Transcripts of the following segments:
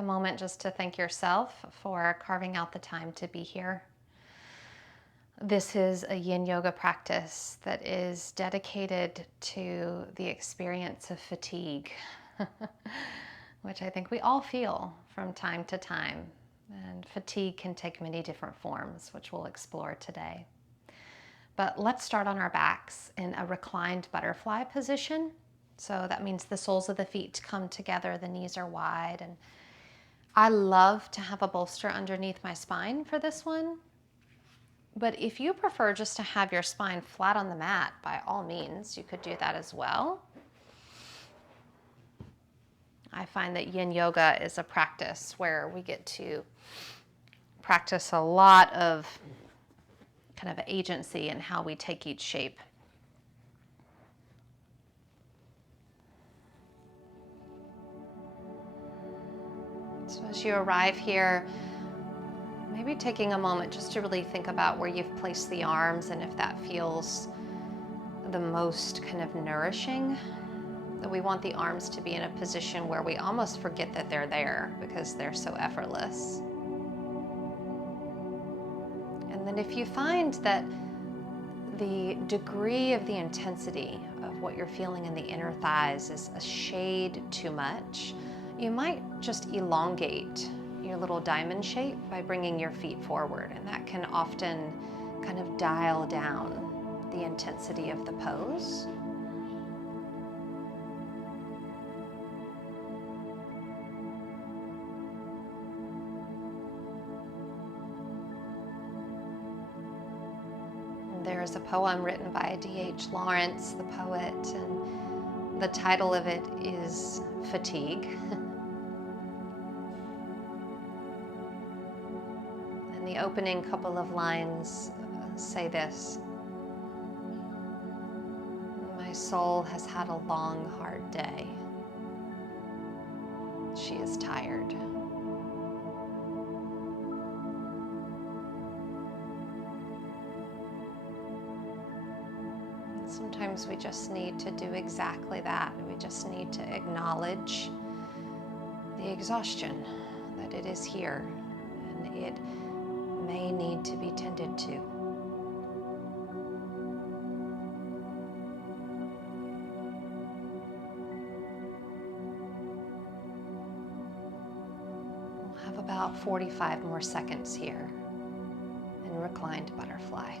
a moment just to thank yourself for carving out the time to be here. This is a Yin Yoga practice that is dedicated to the experience of fatigue, which I think we all feel from time to time. And fatigue can take many different forms, which we'll explore today. But let's start on our backs in a reclined butterfly position. So that means the soles of the feet come together, the knees are wide. And I love to have a bolster underneath my spine for this one. But if you prefer just to have your spine flat on the mat, by all means, you could do that as well. I find that Yin Yoga is a practice where we get to practice a lot of kind of agency in how we take each shape. So as you arrive here, maybe taking a moment just to really think about where you've placed the arms and if that feels the most kind of nourishing. That we want the arms to be in a position where we almost forget that they're there because they're so effortless. And then if you find that the degree of the intensity of what you're feeling in the inner thighs is a shade too much, you might just elongate your little diamond shape by bringing your feet forward, and that can often kind of dial down the intensity of the pose. There's a poem written by D.H. Lawrence, the poet, and the title of it is Fatigue. And the opening couple of lines say this: "My soul has had a long, hard day. She is tired." Sometimes we just need to do exactly that. We just need to acknowledge the exhaustion, that it is here, and it may need to be tended to. We'll have about 45 more seconds here in reclined butterfly.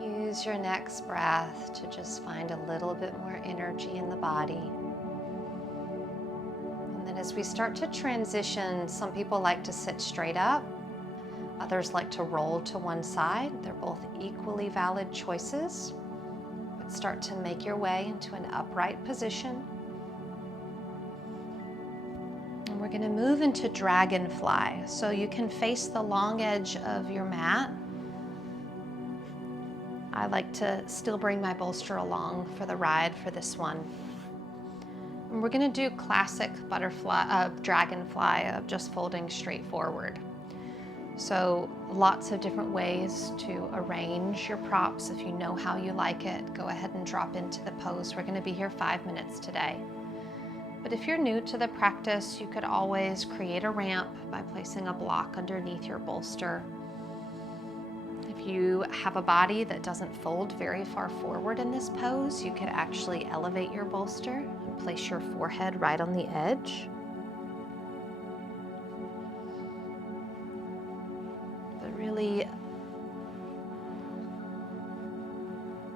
Use your next breath to just find a little bit more energy in the body. And then as we start to transition, some people like to sit straight up. Others like to roll to one side. They're both equally valid choices. But start to make your way into an upright position. And we're going to move into Dragonfly. So you can face the long edge of your mat. I like to still bring my bolster along for the ride for this one. And we're going to do classic Dragonfly of just folding straight forward. So lots of different ways to arrange your props. If you know how you like it, go ahead and drop into the pose. We're going to be here 5 minutes today. But if you're new to the practice, you could always create a ramp by placing a block underneath your bolster. If you have a body that doesn't fold very far forward in this pose, you could actually elevate your bolster and place your forehead right on the edge. But really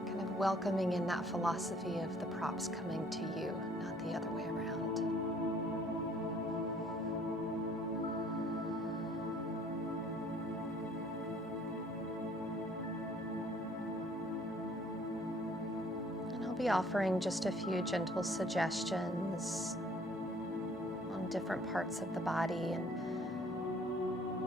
kind of welcoming in that philosophy of the props coming to you, not the other way around. be offering just a few gentle suggestions on different parts of the body, and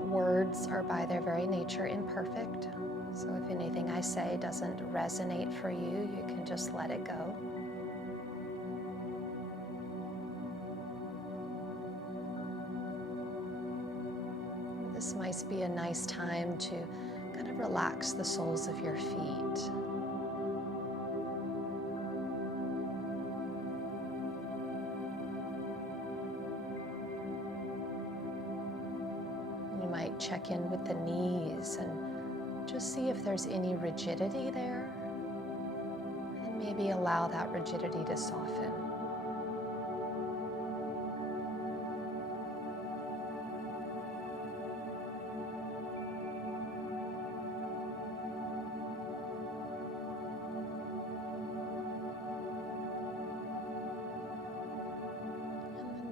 words are by their very nature imperfect. So if anything I say doesn't resonate for you, you can just let it go. This might be a nice time to kind of relax the soles of your feet. You might check in with the knees and just see if there's any rigidity there, and maybe allow that rigidity to soften.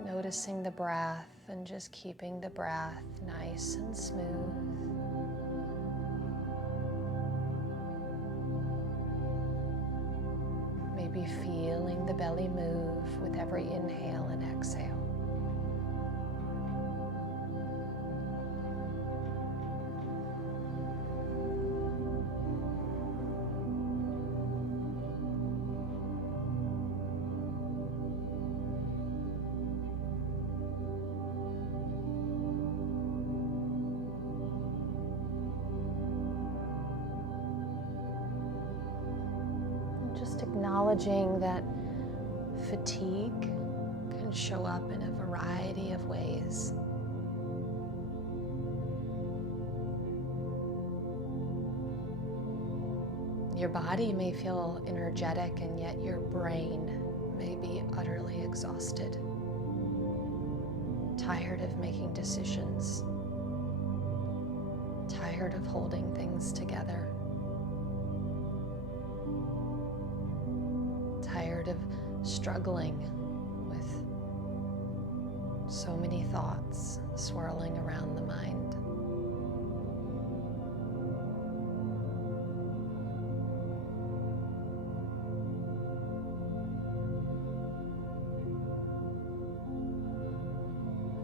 Noticing the breath and just keeping the breath nice and smooth. Maybe feeling the belly move with every inhale and exhale. Just acknowledging that fatigue can show up in a variety of ways. Your body may feel energetic, and yet your brain may be utterly exhausted, tired of making decisions, tired of holding things together, tired of struggling with so many thoughts swirling around the mind.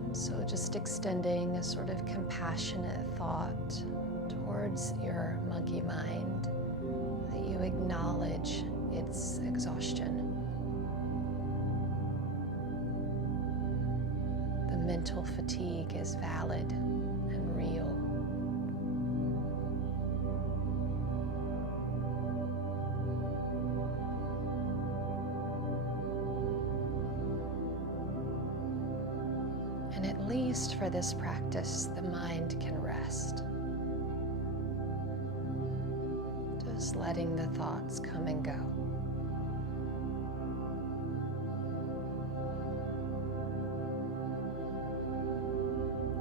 And so just extending a sort of compassionate thought towards your monkey mind, that you acknowledge its exhaustion. The mental fatigue is valid and real. And at least for this practice, the mind can rest. Just letting the thoughts come and go.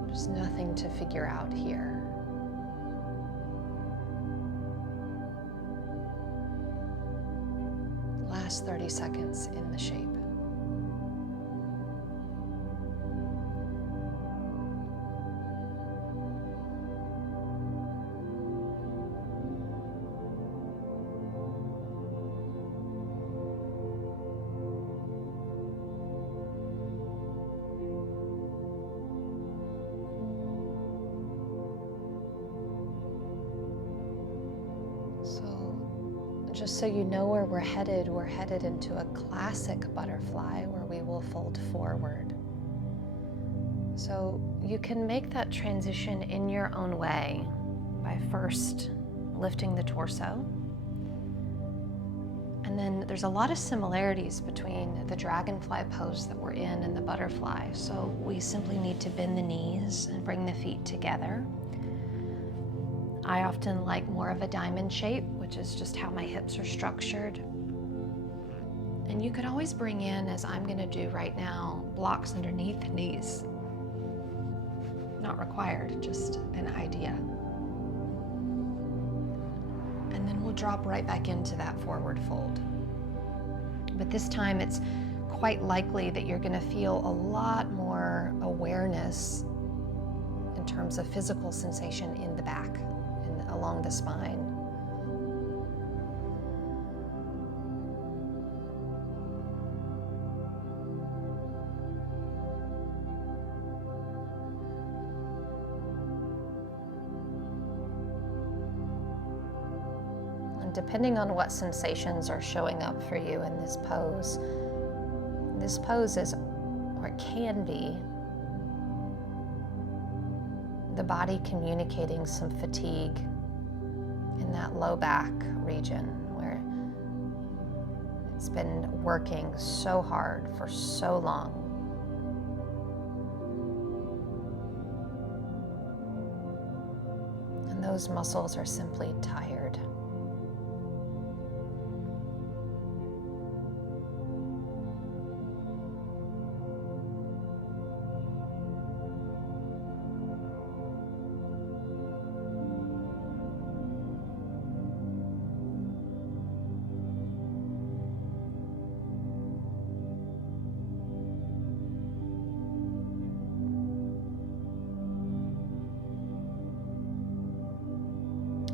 There's nothing to figure out here. Last 30 seconds in the shape. Just so you know where we're headed into a classic butterfly where we will fold forward. So you can make that transition in your own way by first lifting the torso. And then there's a lot of similarities between the dragonfly pose that we're in and the butterfly. So we simply need to bend the knees and bring the feet together. I often like more of a diamond shape, which is just how my hips are structured. And you could always bring in, as I'm going to do right now, blocks underneath the knees. Not required, just an idea. And then we'll drop right back into that forward fold. But this time it's quite likely that you're going to feel a lot more awareness in terms of physical sensation in the back and along the spine. And depending on what sensations are showing up for you in this pose is, or it can be, the body communicating some fatigue in that low back region where it's been working so hard for so long. And those muscles are simply tired.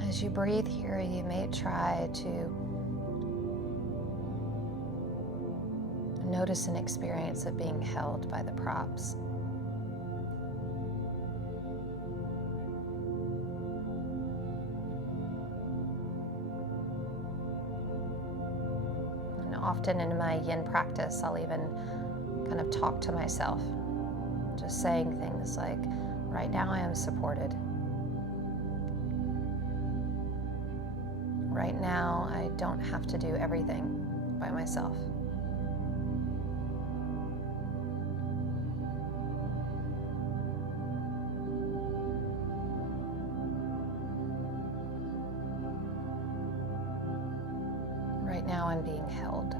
As you breathe here, you may try to notice an experience of being held by the props. And often in my yin practice, I'll even kind of talk to myself, just saying things like, right now I am supported. Right now, I don't have to do everything by myself. Right now, I'm being held.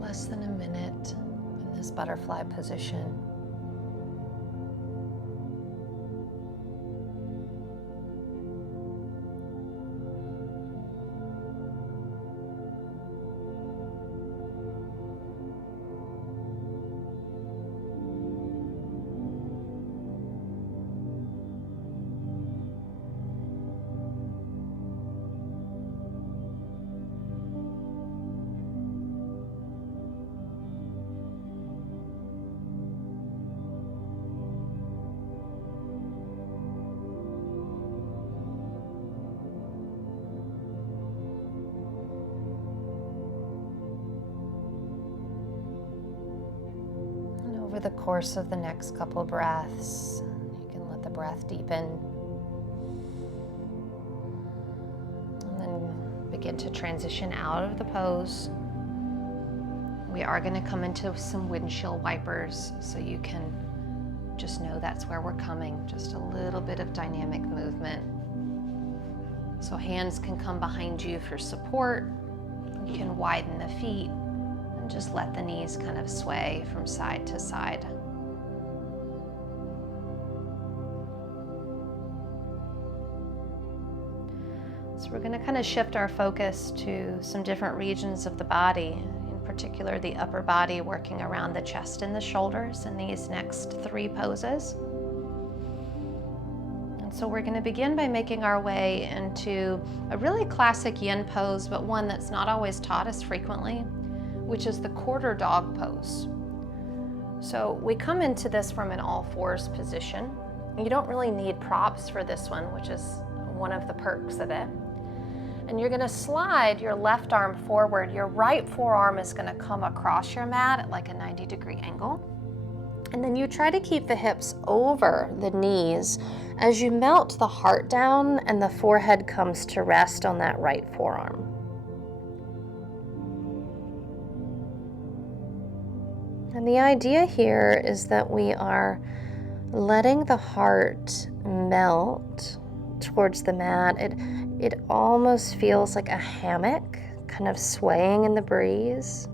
Less than a minute in this butterfly position. Over the course of the next couple breaths, you can let the breath deepen and then begin to transition out of the pose. We are going to come into some windshield wipers, so you can just know that's where we're coming, just a little bit of dynamic movement. So hands can come behind you for support. You can widen the feet. And just let the knees kind of sway from side to side. So we're going to kind of shift our focus to some different regions of the body, in particular the upper body, working around the chest and the shoulders in these next 3 poses. And so we're going to begin by making our way into a really classic yin pose, but one that's not always taught as frequently, which is the quarter dog pose. So we come into this from an all fours position. You don't really need props for this one, which is one of the perks of it. And you're gonna slide your left arm forward. Your right forearm is gonna come across your mat at like a 90-degree angle. And then you try to keep the hips over the knees as you melt the heart down and the forehead comes to rest on that right forearm. And the idea here is that we are letting the heart melt towards the mat. It almost feels like a hammock, kind of swaying in the breeze.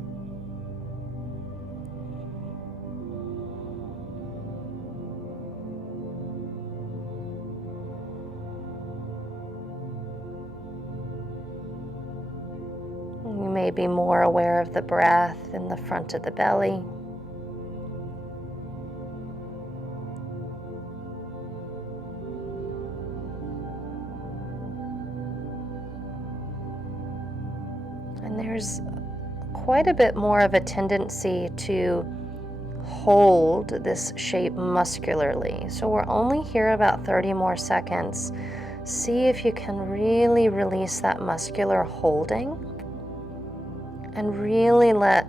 may be more aware of the breath in the front of the belly. And there's quite a bit more of a tendency to hold this shape muscularly. So we're only here about 30 more seconds. See if you can really release that muscular holding and really let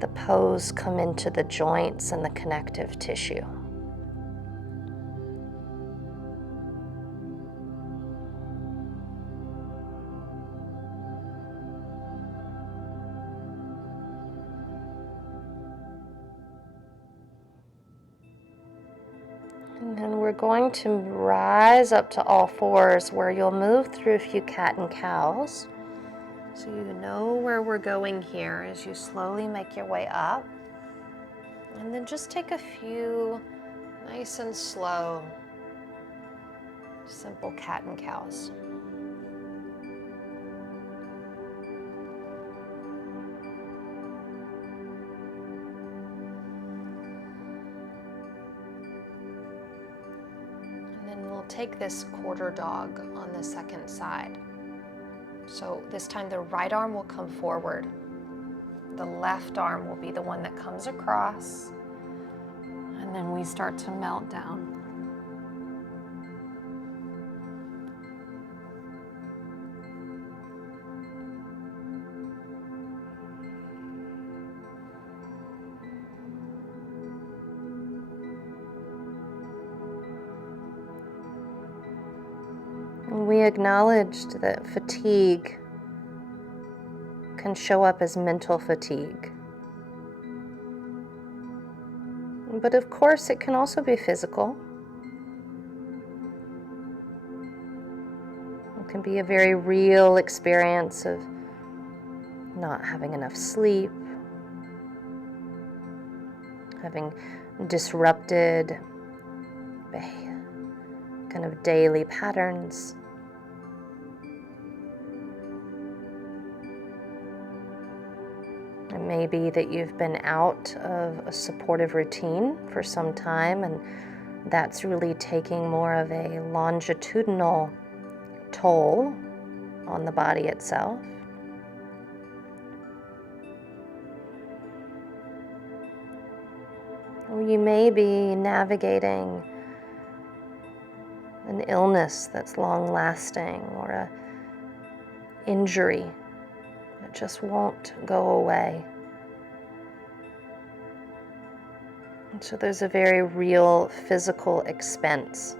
the pose come into the joints and the connective tissue. And then we're going to rise up to all fours, where you'll move through a few cat and cows. So you know where we're going here as you slowly make your way up. And then just take a few nice and slow, simple cat and cows. Take this quarter dog on the second side. So this time the right arm will come forward. The left arm will be the one that comes across. And then we start to melt down. We acknowledged that fatigue can show up as mental fatigue. But of course, it can also be physical. It can be a very real experience of not having enough sleep, having disrupted kind of daily patterns. It may be that you've been out of a supportive routine for some time, and that's really taking more of a longitudinal toll on the body itself. Or you may be navigating an illness that's long-lasting, or an injury that just won't go away. And so there's a very real physical expense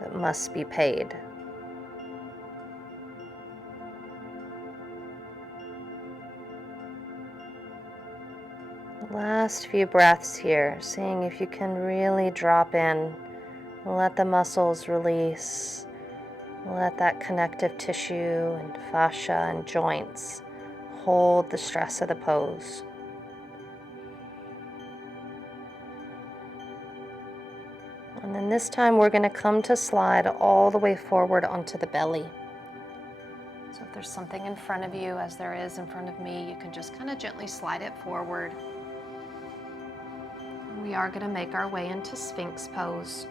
that must be paid. The last few breaths here, seeing if you can really drop in. Let the muscles release. Let that connective tissue and fascia and joints hold the stress of the pose. And then this time we're going to come to slide all the way forward onto the belly. So if there's something in front of you, as there is in front of me, you can just kind of gently slide it forward. We are going to make our way into Sphinx pose.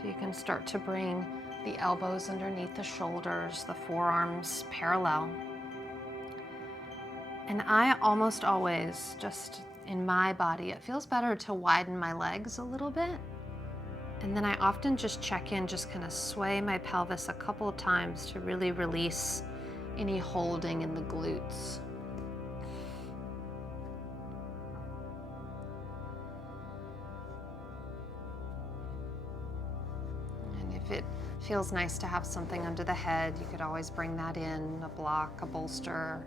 So you can start to bring the elbows underneath the shoulders, the forearms parallel. And I almost always, just in my body, it feels better to widen my legs a little bit. And then I often just check in, just kind of sway my pelvis a couple of times to really release any holding in the glutes. It feels nice to have something under the head. You could always bring that in, a block, a bolster.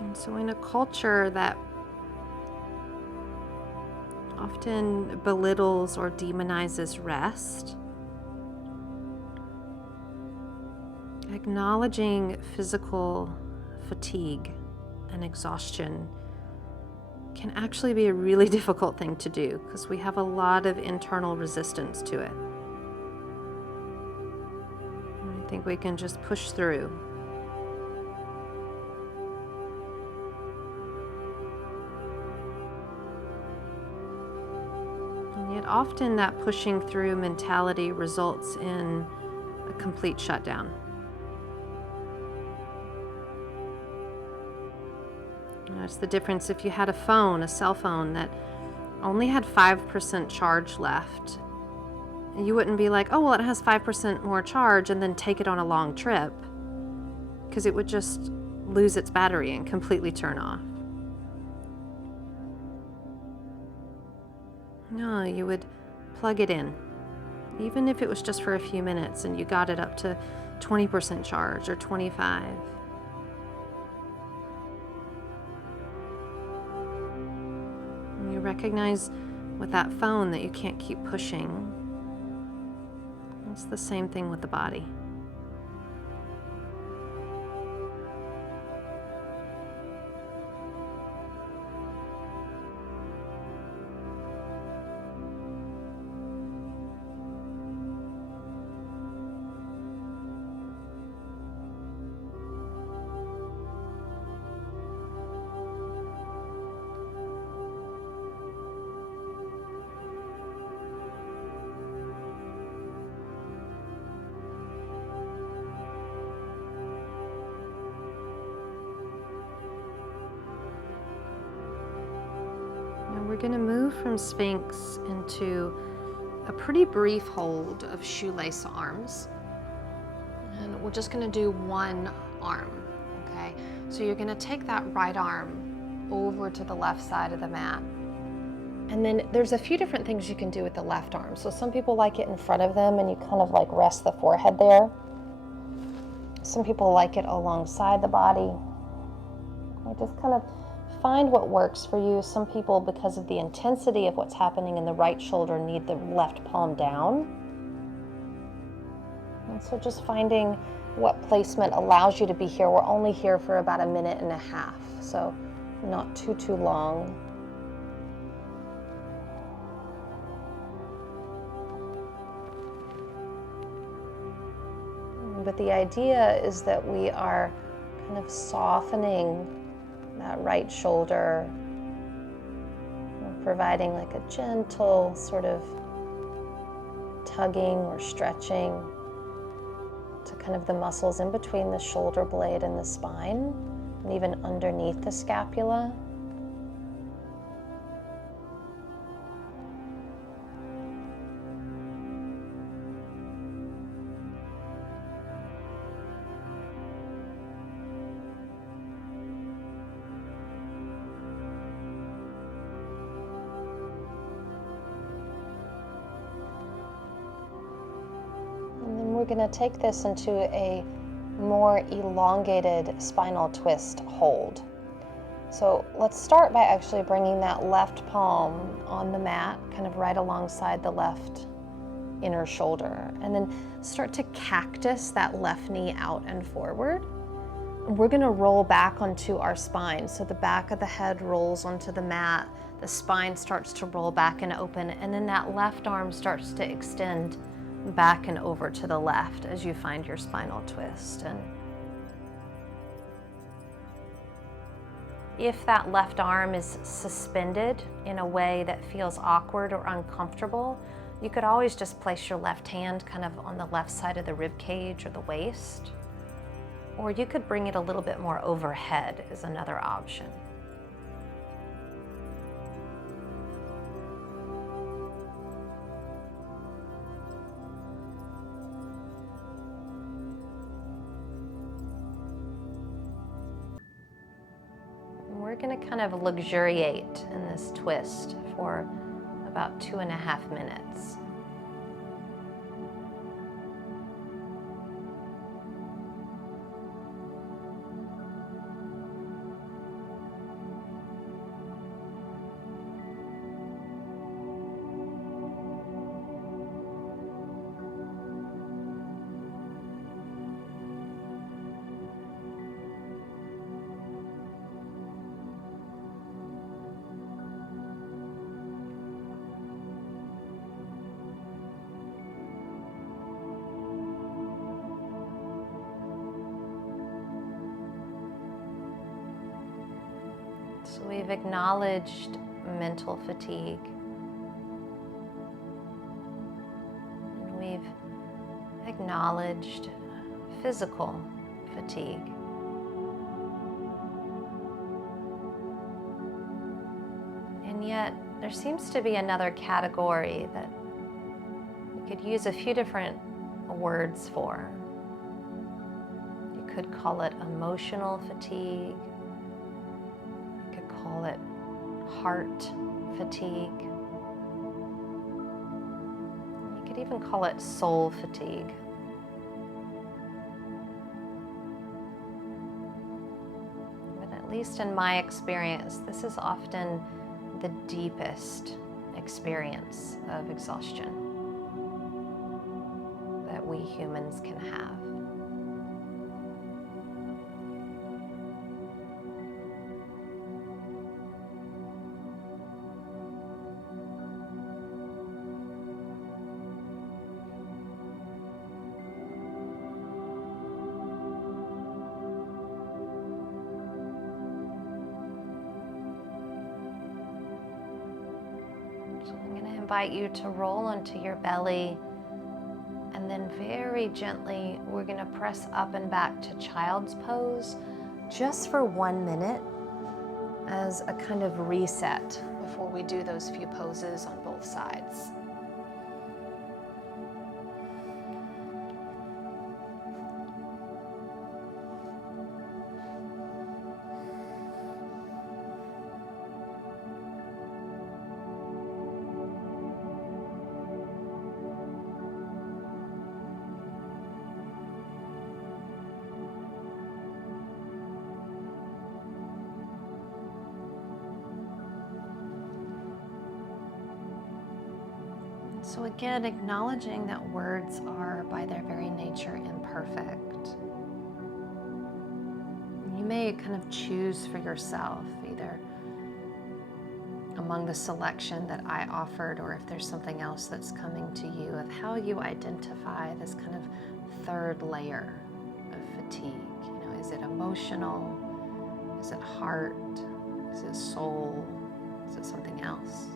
And so in a culture that often belittles or demonizes rest. Acknowledging physical fatigue and exhaustion can actually be a really difficult thing to do because we have a lot of internal resistance to it. And I think we can just push through. And yet often that pushing through mentality results in a complete shutdown. That's the difference if you had a cell phone that only had 5% charge left. You wouldn't be like, oh, well, it has 5% more charge, and then take it on a long trip, because it would just lose its battery and completely turn off. No, you would plug it in, even if it was just for a few minutes and you got it up to 20% charge or 25. You recognize with that phone that you can't keep pushing. It's the same thing with the body. We're going to move from Sphinx into a pretty brief hold of shoelace arms. And we're just going to do one arm, okay? So you're going to take that right arm over to the left side of the mat. And then there's a few different things you can do with the left arm. So some people like it in front of them and you kind of like rest the forehead there. Some people like it alongside the body. I just kind of find what works for you. Some people, because of the intensity of what's happening in the right shoulder, need the left palm down. And so just finding what placement allows you to be here. We're only here for about 1.5 minutes, so not too long. But the idea is that we are kind of softening that right shoulder, providing like a gentle sort of tugging or stretching to kind of the muscles in between the shoulder blade and the spine, and even underneath the scapula. We're going to take this into a more elongated spinal twist hold. So let's start by actually bringing that left palm on the mat, kind of right alongside the left inner shoulder, and then start to cactus that left knee out and forward. And we're going to roll back onto our spine. So the back of the head rolls onto the mat, the spine starts to roll back and open, and then that left arm starts to extend back and over to the left as you find your spinal twist. And if that left arm is suspended in a way that feels awkward or uncomfortable, you could always just place your left hand kind of on the left side of the rib cage or the waist, or you could bring it a little bit more overhead is another option. We're going to kind of luxuriate in this twist for about 2.5 minutes. So we've acknowledged mental fatigue. And we've acknowledged physical fatigue. And yet there seems to be another category that we could use a few different words for. You could call it emotional fatigue. You could call it heart fatigue. You could even call it soul fatigue. But at least in my experience, this is often the deepest experience of exhaustion that we humans can have. Invite you to roll onto your belly, and then very gently we're going to press up and back to child's pose just for 1 minute as a kind of reset before we do those few poses on both sides. So again, acknowledging that words are by their very nature imperfect. You may kind of choose for yourself, either among the selection that I offered, or if there's something else that's coming to you, of how you identify this kind of third layer of fatigue. You know, is it emotional? Is it heart? Is it soul? Is it something else?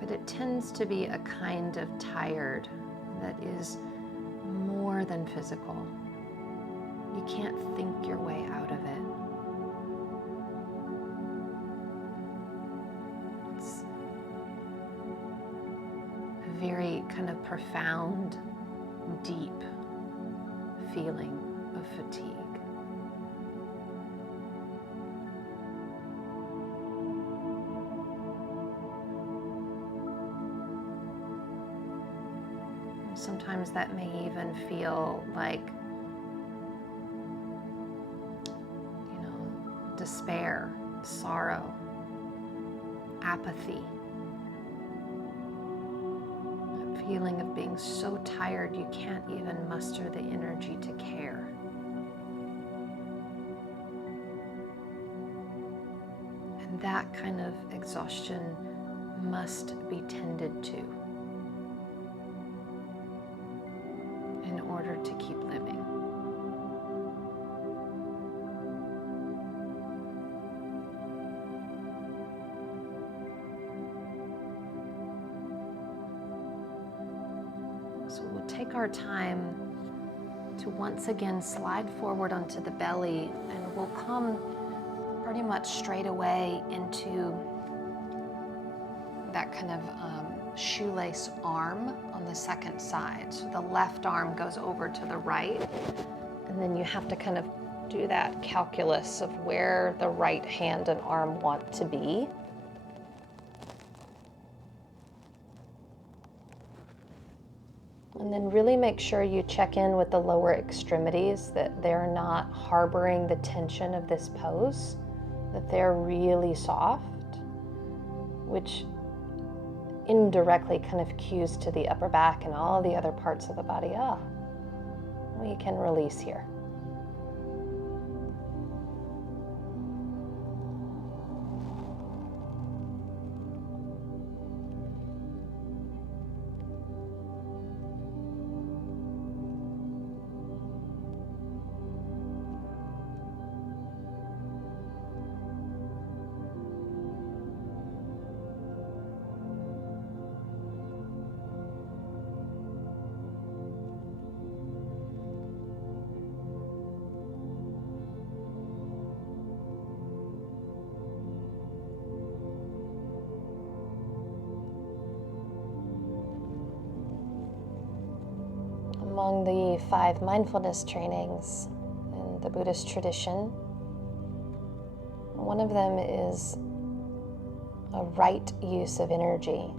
But it tends to be a kind of tired that is more than physical. You can't think your way out of it. It's a very kind of profound, deep feeling of fatigue. Sometimes that may even feel like, you know, despair, sorrow, apathy. That feeling of being so tired you can't even muster the energy to care. And that kind of exhaustion must be tended to in order to keep living. So we'll take our time to once again slide forward onto the belly, and we'll come pretty much straight away into that kind of shoelace arm on the second side. So the left arm goes over to the right, and then you have to kind of do that calculus of where the right hand and arm want to be. And then really make sure you check in with the lower extremities, that they're not harboring the tension of this pose, that they're really soft, which indirectly kind of cues to the upper back and all the other parts of the body. We can release here. Among the 5 mindfulness trainings in the Buddhist tradition, one of them is a right use of energy,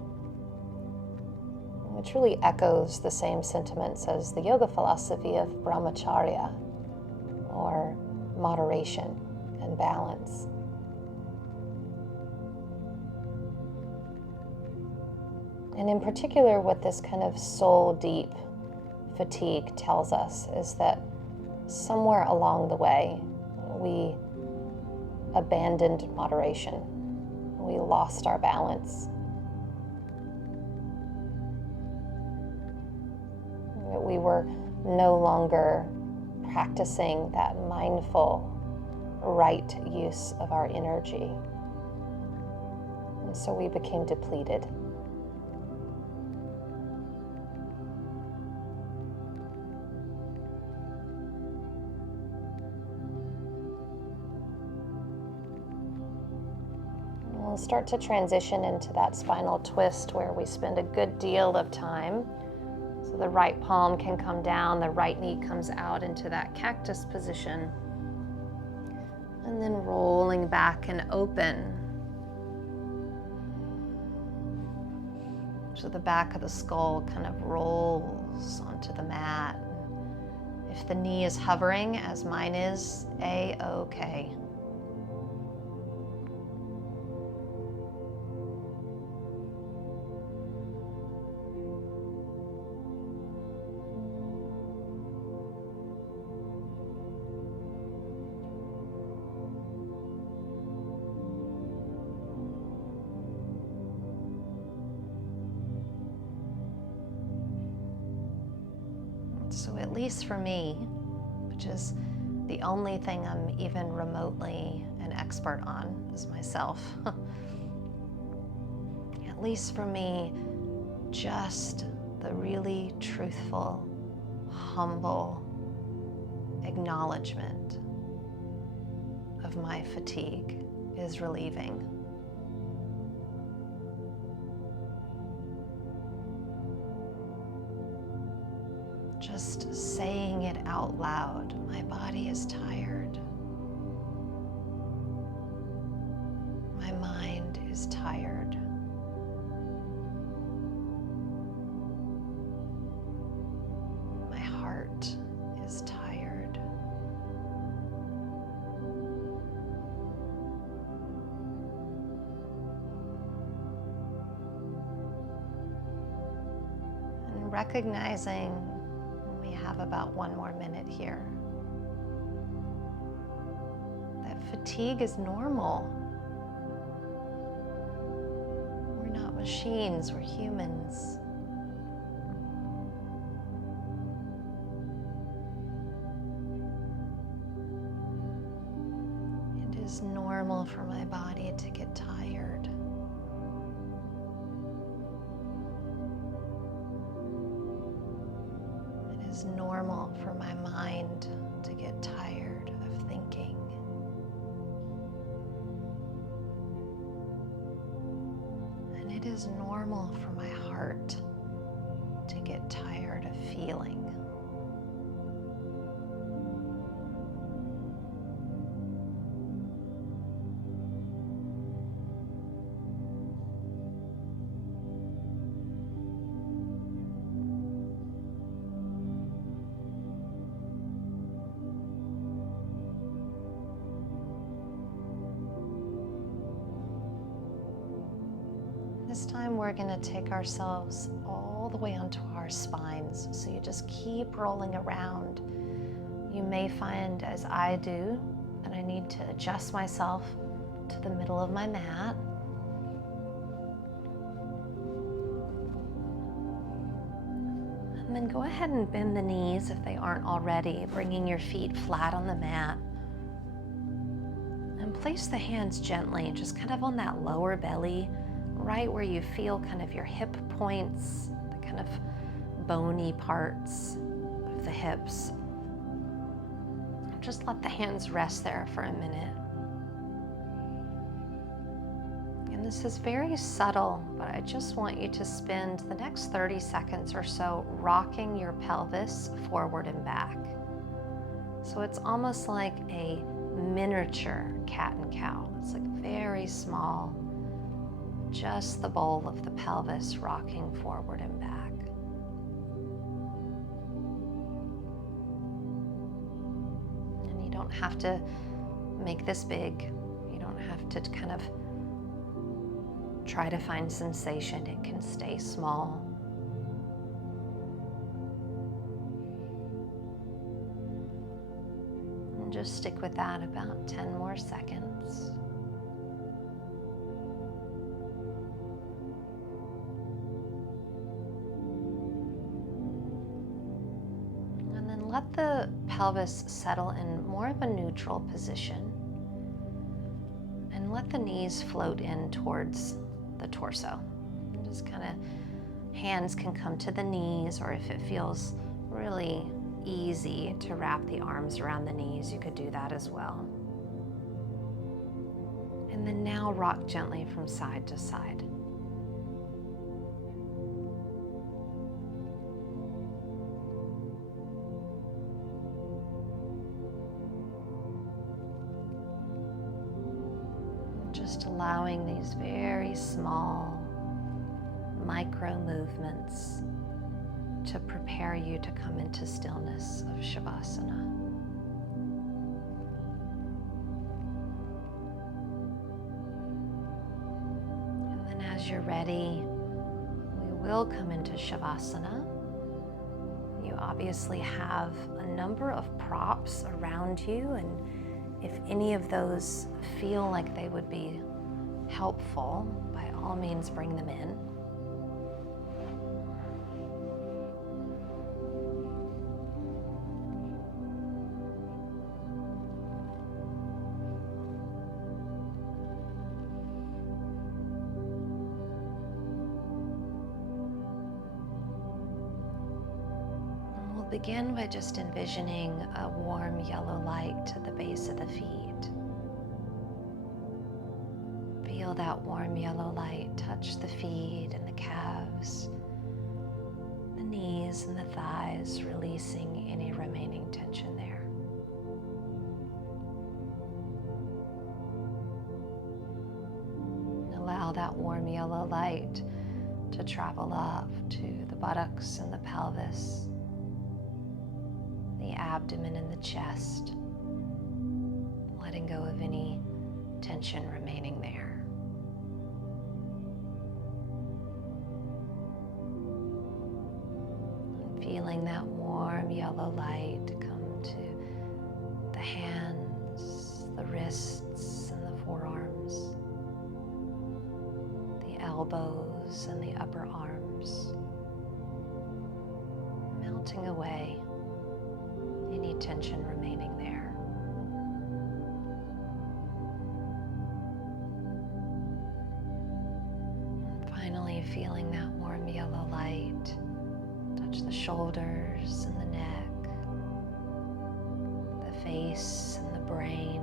which really echoes the same sentiments as the yoga philosophy of brahmacharya, or moderation and balance. And in particular, what this kind of soul-deep fatigue tells us is that somewhere along the way, we abandoned moderation. We lost our balance. We were no longer practicing that mindful, right use of our energy. And so we became depleted. We'll start to transition into that spinal twist where we spend a good deal of time. So the right palm can come down, the right knee comes out into that cactus position. And then rolling back and open. So the back of the skull kind of rolls onto the mat. If the knee is hovering, as mine is, A-OK. So at least for me, which is the only thing I'm even remotely an expert on, is myself. At least for me, just the really truthful, humble acknowledgement of my fatigue is relieving. Just saying it out loud, my body is tired. My mind is tired. My heart is tired. And recognizing have about 1 more minute here. That fatigue is normal. We're not machines, we're humans. It is normal for my body to get tired. It's normal for my mind to get tired of thinking. And it is normal for my heart to get tired of feeling. This time we're going to take ourselves all the way onto our spines. So you just keep rolling around. You may find, as I do, that I need to adjust myself to the middle of my mat. And then go ahead and bend the knees if they aren't already, bringing your feet flat on the mat. And place the hands gently, just kind of on that lower belly, right where you feel kind of your hip points, the kind of bony parts of the hips. Just let the hands rest there for a minute. And And this is very subtle, but I just want you to spend the next 30 seconds or so rocking your pelvis forward and back. So it's almost like a miniature cat and cow. It's like very small, just the bowl of the pelvis rocking forward and back. And you don't have to make this big. You don't have to kind of try to find sensation. It can stay small. And just stick with that about 10 more seconds. And then let the pelvis settle in more of a neutral position. And let the knees float in towards the torso. And just kind of, hands can come to the knees, or if it feels really easy to wrap the arms around the knees, you could do that as well. And then now rock gently from side to side. Just allowing these very small micro movements to prepare you to come into stillness of Savasana. And then as you're ready, we will come into Savasana. You obviously have a number of props around you, and if any of those feel like they would be helpful, by all means bring them in. And we'll begin by just envisioning a warm yellow light to the base of the feet. Feel that warm yellow light touch the feet and the calves, the knees and the thighs, releasing any remaining tension there. And allow that warm yellow light to travel up to the buttocks and the pelvis, the abdomen and the chest, letting go of any tension remaining there. Feeling that warm yellow light come to the hands, the wrists, and the forearms, the elbows and the upper arms, melting away any tension remaining there. And finally, feeling that warm yellow light touch the shoulders and the neck, the face and the brain,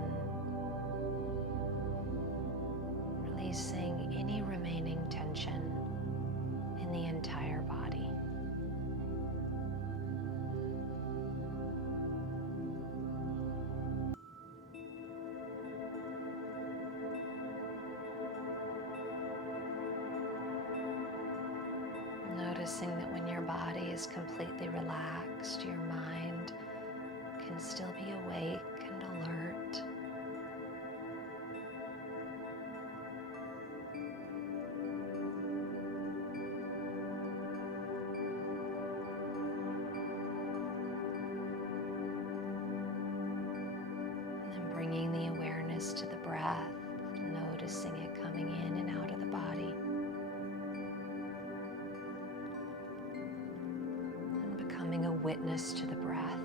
releasing any remaining tension in the entire body. Noticing that when your body is completely relaxed, your mind can still be awake and alert. And then bringing the awareness to the breath, noticing it coming in and out of the body. Becoming a witness to the breath.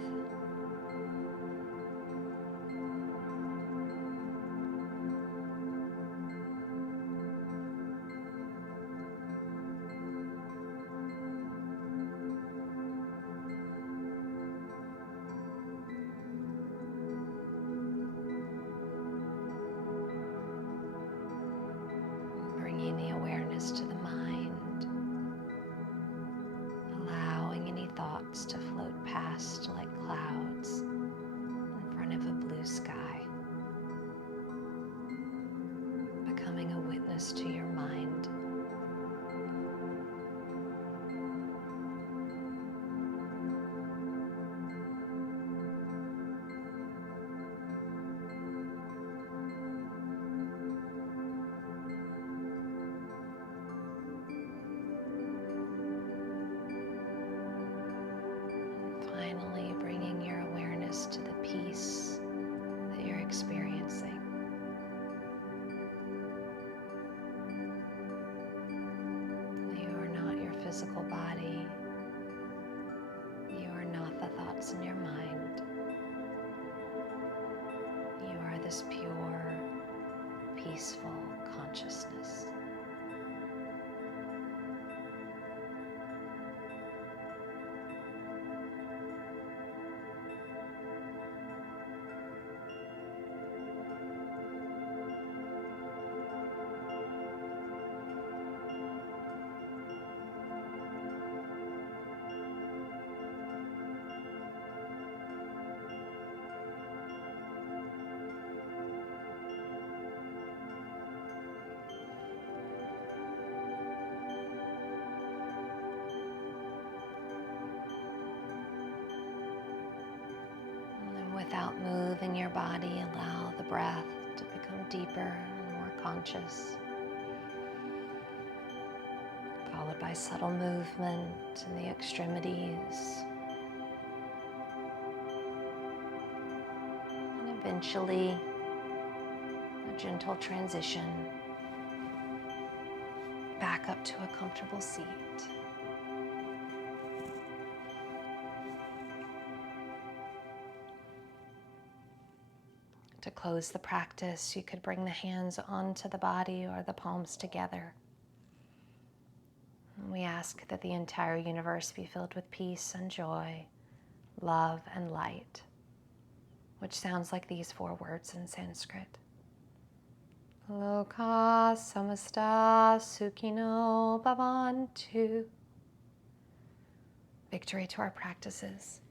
awareness to your mind. Finally, bringing your awareness to the peace that you're experiencing. You are not your physical body. You are not the thoughts in your mind. You are this pure, peaceful consciousness. Without moving your body, allow the breath to become deeper and more conscious, followed by subtle movement in the extremities, and eventually a gentle transition back up to a comfortable seat. To close the practice, you could bring the hands onto the body or the palms together. And we ask that the entire universe be filled with peace and joy, love and light, which sounds like these 4 words in Sanskrit. Loka samasta sukhino bhavantu. Victory to our practices.